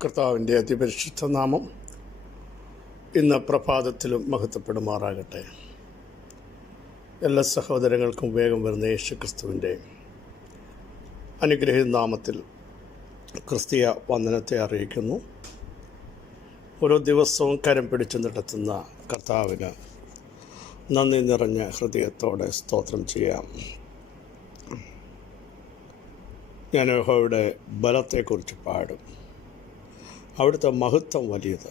കർത്താവിൻ്റെ അതിപരിശുദ്ധ നാമം ഇന്ന് പ്രഭാതത്തിലും മഹത്വപ്പെടുമാറാകട്ടെ. എല്ലാ സഹോദരങ്ങൾക്കും വേഗം വരുന്ന യേശുക്രിസ്തുവിൻ്റെ അനുഗ്രഹീത നാമത്തിൽ ക്രിസ്തീയ വന്ദനത്തെ അറിയിക്കുന്നു. ഓരോ ദിവസവും കരം പിടിച്ചു നടത്തുന്ന കർത്താവിന് നന്ദി നിറഞ്ഞ ഹൃദയത്തോടെ സ്തോത്രം ചെയ്യാം. ഞാൻ യഹോവയുടെ ബലത്തെക്കുറിച്ച് പാടും. അവിടുത്തെ മഹത്വം വലിയത്.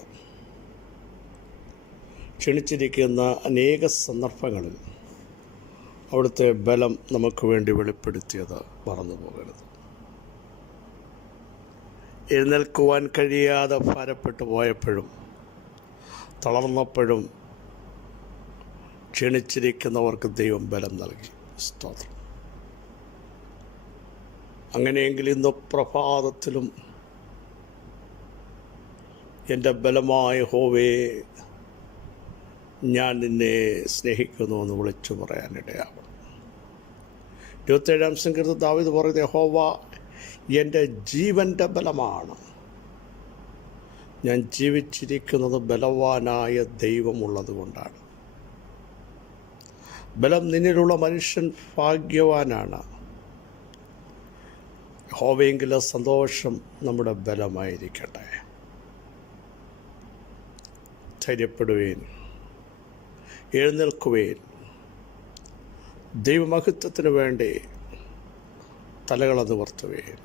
ക്ഷണിച്ചിരിക്കുന്ന അനേക സന്ദർഭങ്ങളിൽ അവിടുത്തെ ബലം നമുക്ക് വേണ്ടി വെളിപ്പെടുത്തിയത് മറന്നു പോകരുത്. എഴുന്നേൽക്കുവാൻ കഴിയാതെ ഭാരപ്പെട്ടു പോയപ്പോഴും തളർന്നപ്പോഴും ക്ഷണിച്ചിരിക്കുന്നവർക്ക് ദൈവം ബലം നൽകി. സ്തോത്രം. അങ്ങനെയെങ്കിൽ ഇന്ന് പ്രഭാതത്തിലും എൻ്റെ ബലമായ യഹോവേ, ഞാൻ നിന്നെ സ്നേഹിക്കുന്നു എന്ന് വിളിച്ചു പറയാനിടയാവണം. 27-ാം സങ്കീർത്തനത്തിൽ ദാവീദ് പറയുന്നത്, യഹോവ എൻ്റെ ജീവൻ്റെ ബലമാണ്. ഞാൻ ജീവിച്ചിരിക്കുന്നത് ബലവാനായ ദൈവമുള്ളത് കൊണ്ടാണ്. ബലം നിന്നിലുള്ള മനുഷ്യൻ ഭാഗ്യവാനാണ്. യഹോവയെങ്കിലെ സന്തോഷം നമ്മുടെ ബലമായിരിക്കട്ടെ. ധൈര്യപ്പെടുവേൻ, എഴുന്നേൽക്കുവേൻ. ദൈവമഹത്വത്തിന് വേണ്ടി തലകളെ നിവർത്തുവേൻ.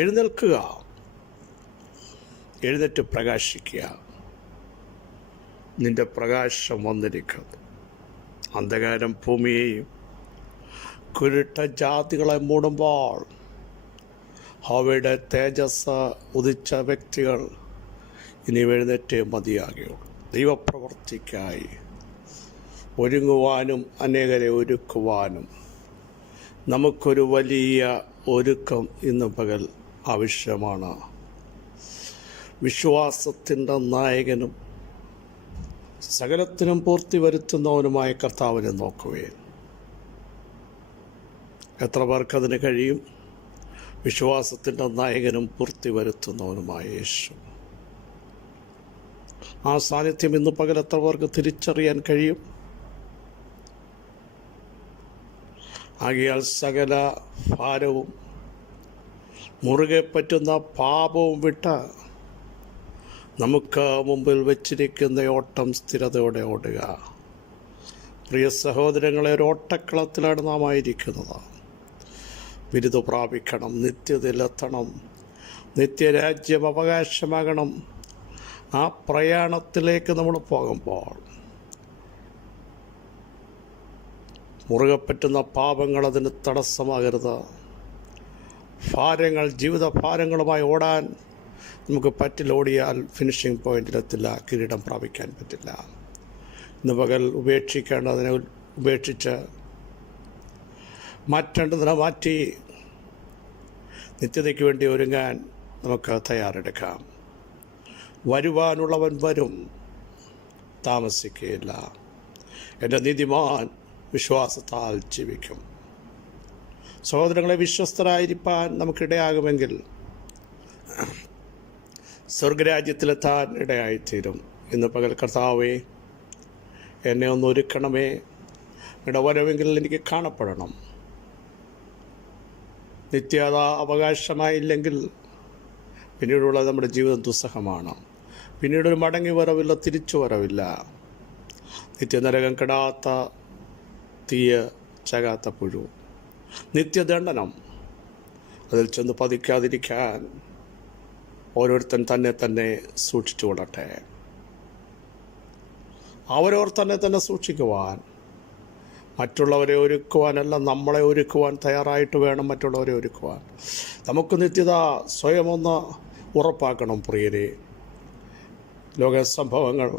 എഴുന്നേൽക്കുക, എഴുന്നേറ്റ് പ്രകാശിക്കുക. നിന്റെ പ്രകാശം വന്നിരിക്കുന്നു. അന്ധകാരം ഭൂമിയെയും കുരുട്ട ജാതികളെ മൂടുമ്പോൾ യഹോവയുടെ തേജസ് ഉദിച്ച വ്യക്തികൾ ഇനി എഴുന്നേറ്റേ മതിയാകുകയുള്ളൂ. ദൈവപ്രവർത്തിക്കായി ഒരുങ്ങുവാനും അനേകരെ ഒരുക്കുവാനും നമുക്കൊരു വലിയ ഒരുക്കം ഇന്ന് പകൽ ആവശ്യമാണ്. വിശ്വാസത്തിൻ്റെ നായകനും സകലത്തിനും പൂർത്തി വരുത്തുന്നവനുമായ കർത്താവിനെ നോക്കുകയും എത്ര പേർക്കതിന് കഴിയും? വിശ്വാസത്തിൻ്റെ നായകനും പൂർത്തി വരുത്തുന്നവനുമായ യേശു. ആ സാന്നിധ്യം ഇന്ന് പകൽ എത്ര പേർക്ക് തിരിച്ചറിയാൻ കഴിയും? ആകയാൽ സകല ഭാരവും മുറുകെ പറ്റുന്ന പാപവും വിട്ട് നമുക്ക് മുമ്പിൽ വച്ചിരിക്കുന്ന ഓട്ടം സ്ഥിരതയോടെ ഓടുക. പ്രിയ സഹോദരങ്ങളെ, ഒരു ഓട്ടക്കളത്തിലാണ് നാം ആയിരിക്കുന്നത്. ബിരുദ പ്രാപിക്കണം, നിത്യതയിലെത്തണം, നിത്യരാജ്യം അവകാശമാകണം. ആ പ്രയാണത്തിലേക്ക് നമ്മൾ പോകുമ്പോൾ മുറുകെ പറ്റുന്ന പാപങ്ങൾ അതിന് തടസ്സമാകരുത്. ഭാരങ്ങൾ, ജീവിത ഭാരങ്ങളുമായി ഓടാൻ നമുക്ക് പറ്റിലോടിയാൽ ഫിനിഷിംഗ് പോയിന്റിലെത്തില്ല, കിരീടം പ്രാപിക്കാൻ പറ്റില്ല. ഇന്ന് പകൽ ഉപേക്ഷിക്കേണ്ടതിനെ ഉപേക്ഷിച്ച് മാറ്റേണ്ടതിനെ മാറ്റി നിത്യതയ്ക്ക് വേണ്ടി ഒരുങ്ങാൻ നമുക്ക് തയ്യാറെടുക്കാം. വരുവാനുള്ളവൻ വരും, താമസിക്കുകയില്ല. എൻ്റെ നീതിമാൻ വിശ്വാസത്താൽ ജീവിക്കും. സഹോദരങ്ങളെ, വിശ്വസ്തരായിരിക്കാൻ നമുക്കിടയാകുമെങ്കിൽ സ്വർഗരാജ്യത്തിലെത്താൻ ഇടയായിത്തീരും. ഇന്ന് പകൽ കർത്താവേ, എന്നെ ഒന്ന് ഒരുക്കണമേ. ഇടവരവെങ്കിൽ എനിക്ക് കാണപ്പെടണം. നിത്യത അവകാശമായില്ലെങ്കിൽ പിന്നീടുള്ള നമ്മുടെ ജീവിതം ദുസ്സഹമാണ്. പിന്നീടൊരു മടങ്ങി വരവില്ല, തിരിച്ചു വരവില്ല. നിത്യനരകം കെടാത്ത തീയ ചകാത്ത പുഴു, നിത്യദണ്ഡനം. അതിൽ ചെന്ന് പതിക്കാതിരിക്കാൻ ഓരോരുത്തൻ തന്നെ സൂക്ഷിച്ചു കൊള്ളട്ടെ. അവരവർ തന്നെ സൂക്ഷിക്കുവാൻ, മറ്റുള്ളവരെ ഒരുക്കുവാനല്ല, നമ്മളെ ഒരുക്കുവാൻ തയ്യാറായിട്ട് വേണം മറ്റുള്ളവരെ ഒരുക്കുവാൻ. നമുക്ക് നിത്യത സ്വയമൊന്ന് ഉറപ്പാക്കണം. പ്രിയരെ, ലോക സംഭവങ്ങൾ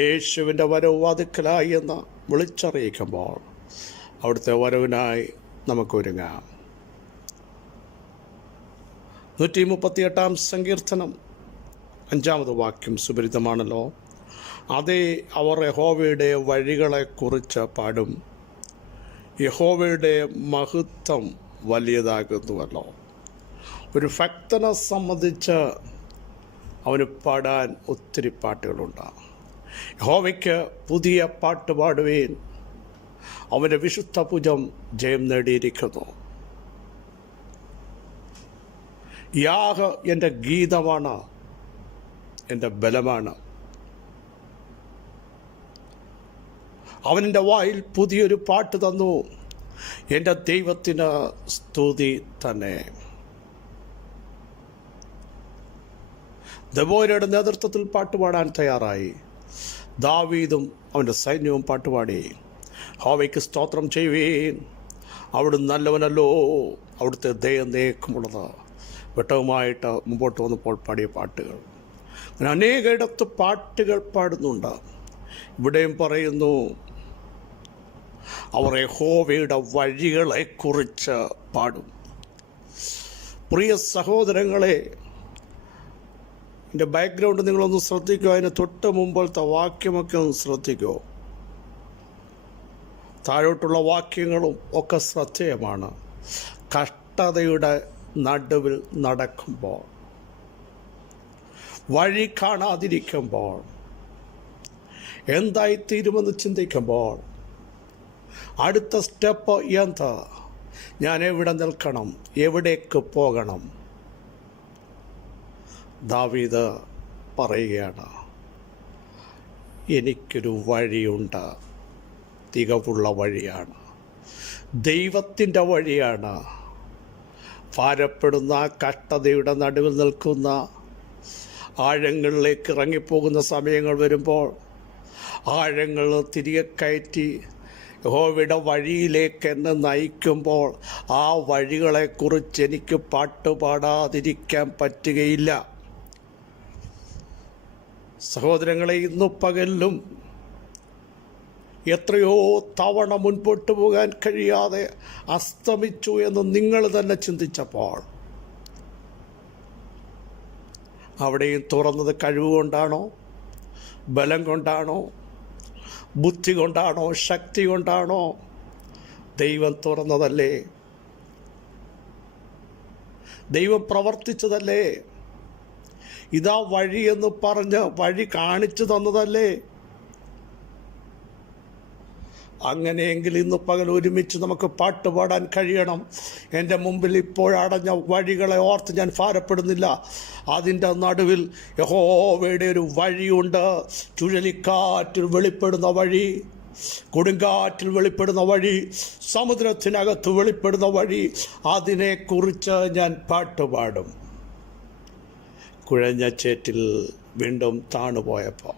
യേശുവിൻ്റെ വരവ് വാതിക്കലായി എന്ന് വിളിച്ചറിയിക്കുമ്പോൾ അവിടുത്തെ വരവിനായി നമുക്ക് ഒരുങ്ങാം. 138-ാം സങ്കീർത്തനം 5-ാമത് വാക്യം സുപരിതമാണല്ലോ. അതേ, അവർ യഹോവയുടെ വഴികളെക്കുറിച്ച് പാടും. യഹോവയുടെ മഹത്വം വലിയതാകുന്നുവല്ലോ. ഒരു ഭക്തനെ സംബന്ധിച്ച് അവന് പാടാൻ ഒത്തിരി പാട്ടുകളുണ്ട്. യഹോവയ്ക്ക് പുതിയ പാട്ട് പാടുവീൻ, അവൻ്റെ വിശുദ്ധ ഭുജം ജയം നേടിയിരിക്കുന്നു. യാഹ് എൻ്റെ ഗീതമാണ്, എൻ്റെ ബലമാണ്. അവനെൻ്റെ വായിൽ പുതിയൊരു പാട്ട് തന്നു, എൻ്റെ ദൈവത്തിന് സ്തുതി തന്നെ. ദെബോരയുടെ നേതൃത്വത്തിൽ പാട്ടുപാടാൻ തയ്യാറായി. ദാവീദും അവൻ്റെ സൈന്യവും പാട്ടുപാടി. യഹോവയ്ക്ക് സ്തോത്രം ചെയ്യുവീൻ, അവിടുന്ന് നല്ലവനല്ലോ, അവിടുത്തെ ദയ എന്നേക്കുമുള്ളത്. വെട്ടവുമായിട്ട് മുമ്പോട്ട് വന്നപ്പോൾ പാടിയ പാട്ടുകൾ. അങ്ങനെ അനേകയിടത്ത് പാട്ടുകൾ പാടുന്നുണ്ട്. ഇവിടെയും പറയുന്നു, അവർ യഹോവയുടെ വഴികളെക്കുറിച്ച് പാടും. പ്രിയ സഹോദരങ്ങളെ, എൻ്റെ ബാക്ക്ഗ്രൗണ്ട് നിങ്ങളൊന്ന് ശ്രദ്ധിക്കുക. അതിന് തൊട്ട് മുമ്പോഴത്തെ വാക്യമൊക്കെ ഒന്ന് ശ്രദ്ധിക്കുമോ? താഴോട്ടുള്ള വാക്യങ്ങളും ഒക്കെ ശ്രദ്ധേയമാണ്. കഷ്ടതയുടെ നടുവിൽ നടക്കുമ്പോൾ, വഴി കാണാതിരിക്കുമ്പോൾ, എന്തായിത്തീരുമെന്ന് ചിന്തിക്കുമ്പോൾ, അടുത്ത സ്റ്റെപ്പ് എന്താ, ഞാൻ എവിടെ നിൽക്കണം, എവിടേക്ക് പോകണം? ദാവീദ് പറയുകയാണ്, എനിക്കൊരു വഴിയുണ്ട്, തികവുള്ള വഴിയാണ്, ദൈവത്തിൻ്റെ വഴിയാണ്. ഭാരപ്പെടുന്ന കഷ്ടതയുടെ നടുവിൽ നിൽക്കുന്ന, ആഴങ്ങളിലേക്ക് ഇറങ്ങിപ്പോകുന്ന സമയങ്ങൾ വരുമ്പോൾ, ആഴങ്ങൾ തിരികെ കയറ്റി യഹോവയുടെ വഴിയിലേക്ക് എന്നെ നയിക്കുമ്പോൾ, ആ വഴികളെക്കുറിച്ച് എനിക്ക് പാട്ടുപാടാതിരിക്കാൻ പറ്റുകയില്ല. സഹോദരങ്ങളെ, ഇന്നു പകലിലും എത്രയോ തവണ മുൻപോട്ട് പോകാൻ കഴിയാതെ അസ്തമിച്ചു എന്ന് നിങ്ങൾ തന്നെ ചിന്തിച്ചപ്പോൾ, അവിടെയും തുറന്നത് കഴിവുകൊണ്ടാണോ, ബലം കൊണ്ടാണോ, ബുദ്ധി കൊണ്ടാണോ, ശക്തി കൊണ്ടാണോ? ദൈവം തുറന്നതല്ലേ, ദൈവം പ്രവർത്തിച്ചതല്ലേ, ഇതാ വഴിയെന്ന് പറഞ്ഞ് വഴി കാണിച്ചു തന്നതല്ലേ? അങ്ങനെയെങ്കിൽ ഇന്ന് പകൽ ഒരുമിച്ച് നമുക്ക് പാട്ടുപാടാൻ കഴിയണം. എൻ്റെ മുമ്പിൽ ഇപ്പോഴടഞ്ഞ വഴികളെ ഓർത്ത് ഞാൻ ഭാരപ്പെടുന്നില്ല. അതിൻ്റെ നടുവിൽ യഹോവയുടെ ഒരു വഴിയുണ്ട്. ചുഴലിക്കാറ്റിൽ വെളിപ്പെടുന്ന വഴി, കൊടുങ്കാറ്റിൽ വെളിപ്പെടുന്ന വഴി, സമുദ്രത്തിനകത്ത് വെളിപ്പെടുന്ന വഴി, അതിനെക്കുറിച്ച് ഞാൻ പാട്ടുപാടും. കുഴഞ്ഞ ചേറ്റിൽ വീണ്ടും താണുപോയപ്പോൾ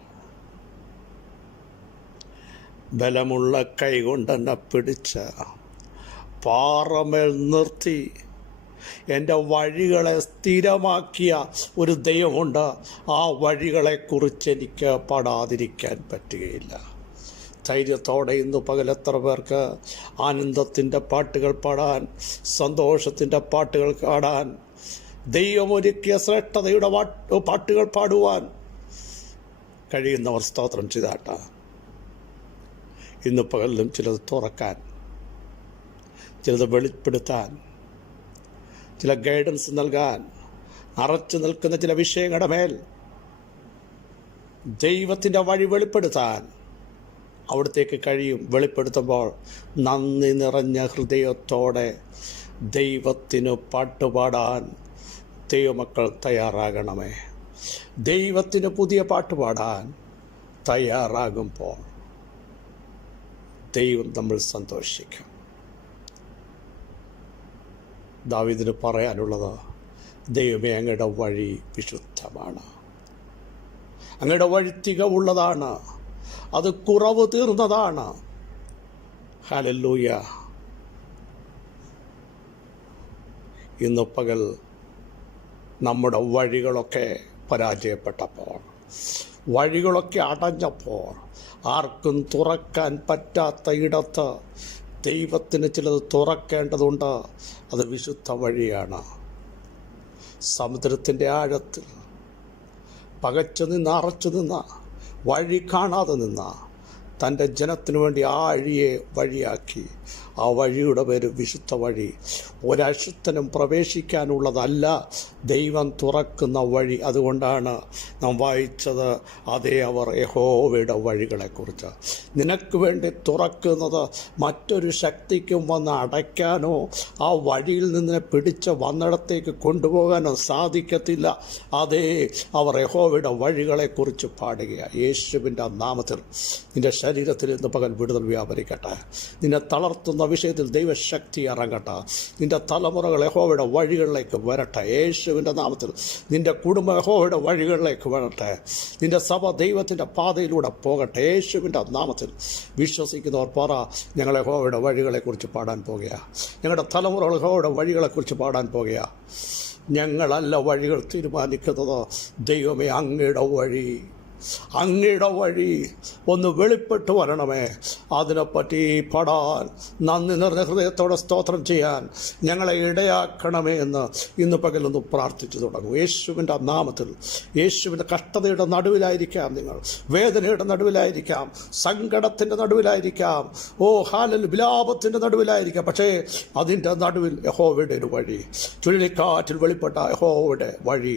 ബലമുള്ള കൈകൊണ്ടെന്നെ പിടിച്ച് പാറമേൽ നിർത്തി എൻ്റെ വഴികളെ സ്ഥിരമാക്കിയ ഒരു ദൈവമുണ്ട്. ആ വഴികളെക്കുറിച്ച് എനിക്ക് പാടാതിരിക്കാൻ പറ്റുകയില്ല. ധൈര്യത്തോടെ ഇന്ന് പകൽ എത്ര പേർക്ക് ആനന്ദത്തിൻ്റെ പാട്ടുകൾ പാടാൻ, സന്തോഷത്തിൻ്റെ പാട്ടുകൾ പാടാൻ, ദൈവമൊരുക്കിയ ശ്രേഷ്ഠതയുടെ പാട്ടുകൾ പാടുവാൻ കഴിയുന്നവർ സ്തോത്രം ചെയ്താട്ട. ഇന്ന് പകലിലും ചിലത് തുറക്കാൻ, ചിലത് വെളിപ്പെടുത്താൻ, ചില ഗൈഡൻസ് നൽകാൻ, അറച്ചു നിൽക്കുന്ന ചില വിഷയങ്ങളുടെ മേൽ ദൈവത്തിൻ്റെ വഴി വെളിപ്പെടുത്താൻ അവിടത്തേക്ക് കഴിയും. വെളിപ്പെടുത്തുമ്പോൾ നന്ദി നിറഞ്ഞ ഹൃദയത്തോടെ ദൈവത്തിന് പാട്ടുപാടാൻ ദൈവമക്കൾ തയ്യാറാകണമേ. ദൈവത്തിന് പുതിയ പാട്ടുപാടാൻ തയ്യാറാകുമ്പോൾ ദൈവം നമ്മൾ സന്തോഷിക്കും. ദാവീദിന് പറയാനുള്ളത്, ദൈവമേ, അങ്ങയുടെ വഴി വിശുദ്ധമാണ്, അങ്ങയുടെ വഴി തികവുള്ളതാണ്, അത് കുറവ് തീർന്നതാണ്. ഹല്ലേലൂയ. ഇന്ന് പകൽ നമ്മുടെ വഴികളൊക്കെ പരാജയപ്പെട്ടപ്പോൾ, വഴികളൊക്കെ അടഞ്ഞപ്പോൾ, ആർക്കും തുറക്കാൻ പറ്റാത്ത ഇടത്ത് ദൈവത്തിന് ചിലത് തുറക്കേണ്ടതുണ്ട്. അത് വിശുദ്ധ വഴിയാണ്. സമുദ്രത്തിൻ്റെ ആഴത്തിൽ പകച്ചു നിന്ന്, അറച്ചു നിന്ന, വഴി കാണാതെ നിന്ന തൻ്റെ ജനത്തിനു വേണ്ടി ആ അഴിയെ വഴിയാക്കി, ആ വഴിയുടെ പേര് വിശുദ്ധ വഴി. ഒരശുദ്ധനും പ്രവേശിക്കാനുള്ളതല്ല ദൈവം തുറക്കുന്ന വഴി. അതുകൊണ്ടാണ് നാം വായിച്ചത്, അതേ അവർ യഹോവയുടെ വഴികളെക്കുറിച്ച്. നിനക്ക് വേണ്ടി തുറക്കുന്നത് മറ്റൊരു ശക്തിക്കും വന്ന് അടയ്ക്കാനോ ആ വഴിയിൽ നിന്ന് പിടിച്ച് വന്നിടത്തേക്ക് കൊണ്ടുപോകാനോ സാധിക്കത്തില്ല. അതേ അവർ യഹോവയുടെ വഴികളെക്കുറിച്ച് പാടുകയാണ്. യേശുവിൻ്റെ നാമത്തിൽ നിൻ്റെ ശരീരത്തിൽ ഇന്ന് പകൽ വിടുതൽ വ്യാപരിക്കട്ടെ. നിന്നെ തളർത്തുന്ന വിഷയത്തിൽ ദൈവശക്തി ഇറങ്ങട്ടെ. നിൻ്റെ തലമുറകൾ യഹോവയുടെ വഴികളിലേക്ക് വരട്ടെ. യേശുവിൻ്റെ നാമത്തിൽ നിൻ്റെ കുടുംബം യഹോവയുടെ വഴികളിലേക്ക് വരട്ടെ. നിൻ്റെ സഭ ദൈവത്തിൻ്റെ പാതയിലൂടെ പോകട്ടെ. യേശുവിൻ്റെ നാമത്തിൽ വിശ്വസിക്കുന്നവർ പറ, ഞങ്ങൾ യഹോവയുടെ വഴികളെക്കുറിച്ച് പാടാൻ പോകുകയാണ്. ഞങ്ങളുടെ തലമുറകൾ യഹോവയുടെ വഴികളെക്കുറിച്ച് പാടാൻ പോകുകയാണ്. ഞങ്ങളല്ല വഴികൾ തീരുമാനിക്കുന്നത്, ദൈവമേ അങ്ങയുടെ വഴി, അങ്ങയുടെ വഴി ഒന്ന് വെളിപ്പെട്ട് വരണമേ. അതിനെപ്പറ്റി പാടാൻ, നന്ദി നിറഞ്ഞ ഹൃദയത്തോടെ സ്തോത്രം ചെയ്യാൻ ഞങ്ങളെ ഇടയാക്കണമേ എന്ന് ഇന്ന് പകലൊന്ന് പ്രാർത്ഥിച്ചു തുടങ്ങും. യേശുവിൻ്റെ നാമത്തിൽ. യേശുവിൻ്റെ കഷ്ടതയുടെ നടുവിലായിരിക്കാം നിങ്ങൾ, വേദനയുടെ നടുവിലായിരിക്കാം, സങ്കടത്തിൻ്റെ നടുവിലായിരിക്കാം, വിലാപത്തിൻ്റെ നടുവിലായിരിക്കാം. പക്ഷേ അതിൻ്റെ നടുവിൽ യഹോവയുടെ ഒരു വഴി, ചുഴലിക്കാറ്റിൽ വെളിപ്പെട്ട യഹോവയുടെ വഴി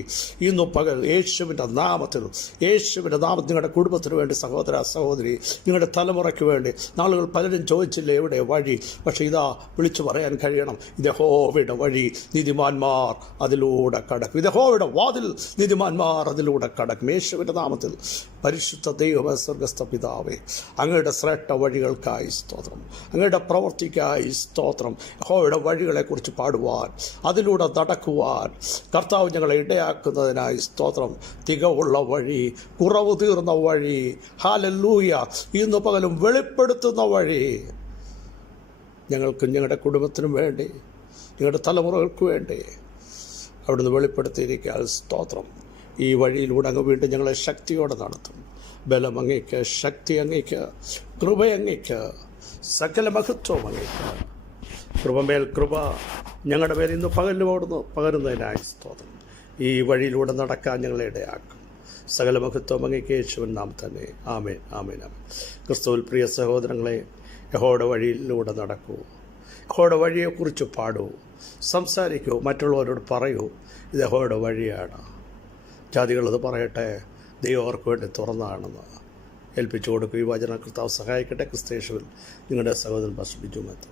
ഇന്നു പകൽ യേശുവിൻ്റെ നാമത്തിൽ, യേശുവിൻ്റെ നാമത്തിൽ നിങ്ങളുടെ കുടുംബത്തിന് വേണ്ടി, സഹോദര സഹോദരി, നിങ്ങളുടെ തലമുറയ്ക്ക് വേണ്ടി. നാളുകൾ പലരും ചോദിച്ചില്ലേ എവിടെ വഴി? പക്ഷേ ഇതാ വിളിച്ചു പറയാൻ കഴിയണം, ഇത് യഹോവയുടെ വഴി, നീതിമാന്മാർ അതിലൂടെ കടക്കും. ഇത് യഹോവയുടെ വാതിൽ, നീതിമാന്മാർ അതിലൂടെ കടക്കും. യേശുവിൻ്റെ നാമത്തിൽ. പരിശുദ്ധ ദൈവമേ, സ്വർഗ്ഗസ്ഥ പിതാവേ, അങ്ങയുടെ ശ്രേഷ്ഠ വഴികൾക്കായി സ്തോത്രം, അങ്ങയുടെ പ്രവൃത്തിക്കായി സ്തോത്രം. യഹോവയുടെ വഴികളെക്കുറിച്ച് പാടുവാൻ, അതിലൂടെ നടക്കുവാൻ കർത്താവ് ഞങ്ങളെ ഇടയാക്കുന്നതിനായി സ്തോത്രം. തികവുള്ള വഴി, കുറവ് തീർന്ന വഴി, ഹല്ലേലൂയ, ഇന്ന് പകലും വെളിപ്പെടുത്തുന്ന വഴി ഞങ്ങൾക്കും ഞങ്ങളുടെ കുടുംബത്തിനും വേണ്ടി, ഞങ്ങളുടെ തലമുറകൾക്ക് വേണ്ടി അവിടുന്ന് വെളിപ്പെടുത്തിയിരിക്കാൻ സ്തോത്രം. ഈ വഴിയിലൂടെ അങ്ങ് വീണ്ടും ഞങ്ങളെ ശക്തിയോടെ നടത്തും. ബലം അങ്ങേക്ക്, ശക്തി അങ്ങേക്ക്, കൃപ അങ്ങേക്ക്, സകല മഹത്വം അങ്ങേക്ക്. കൃപമേൽ കൃപ ഞങ്ങളുടെ പേര് ഇന്ന് പകരുന്നതിനായി സ്തോത്രം. ഈ വഴിയിലൂടെ നടക്കാൻ ഞങ്ങളെ ഇടയാക്കും. സകല മഹത്വം അങ്ങേക്ക് യേശുവിൻ നാം തന്നെ. ആമേൻ, ആമേൻ, ആമേൻ. ക്രിസ്തുവിൽ പ്രിയ സഹോദരങ്ങളെ, യഹോവയുടെ വഴിയിലൂടെ നടക്കൂ, യഹോവയുടെ വഴിയെക്കുറിച്ച് പാടൂ, സംസാരിക്കൂ, മറ്റുള്ളവരോട് പറയൂ, ഇത് യഹോവയുടെ വഴിയാണ്. ജാതികളത് പറയട്ടെ, ദൈവം അവർക്ക് വേണ്ടി തുറന്നതാണെന്ന് ഏൽപ്പിച്ചു കൊടുക്കും. ഈ വചന കർത്താവ് സഹായിക്കട്ടെ. ക്രിസ്തയേശുവിൽ നിങ്ങളുടെ സഹോദരൻ പാസ്റ്റർ ബിജു മാത്യു.